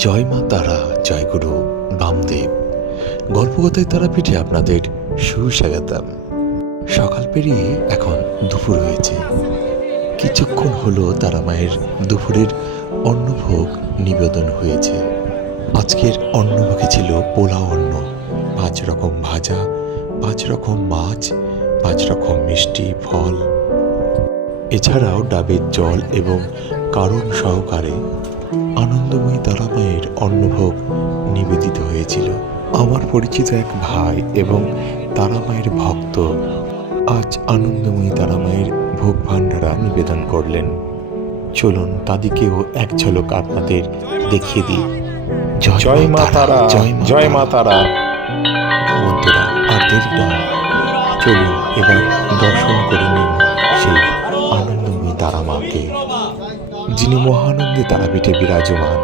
জয় মা তারা, জয় গুরু বামদেব। গল্পকথায় তারাপীঠে আপনাদের সুস্বাগতম। সকাল পেরিয়ে এখন দুপুর হয়েছে। কিছুক্ষণ হলো তারা মায়ের দুপুরের অন্নভোগ নিবেদন হয়েছে। আজকের অন্নভোগে ছিল পোলাও অন্ন, 5 রকম ভাজা, 5 রকম মাছ, 5 রকম মিষ্টি ফল, এছাড়াও ডাবের জল এবং কারণ সহকারে আনন্দময়ী তারা মায়ের অন্নভোগ নিবেদিত হয়েছিল। আমার পরিচিত এক ভাই এবং তারা মায়ের ভক্ত আজ আনন্দময়ী তারা মায়ের ভোগ ভাণ্ডারা নিবেদন করলেন। চলুন তাদেরকেও এক ঝলক আপনাদের দেখিয়ে দিই। জয় মা তারা, জয় মা তারা। বন্ধুরা, আর দেরি নয়, চলুন এবার দর্শন করে নিন সেই আনন্দময়ী তারা মাকে, যিনি মহানন্দে তারাপীঠে বিরাজমান।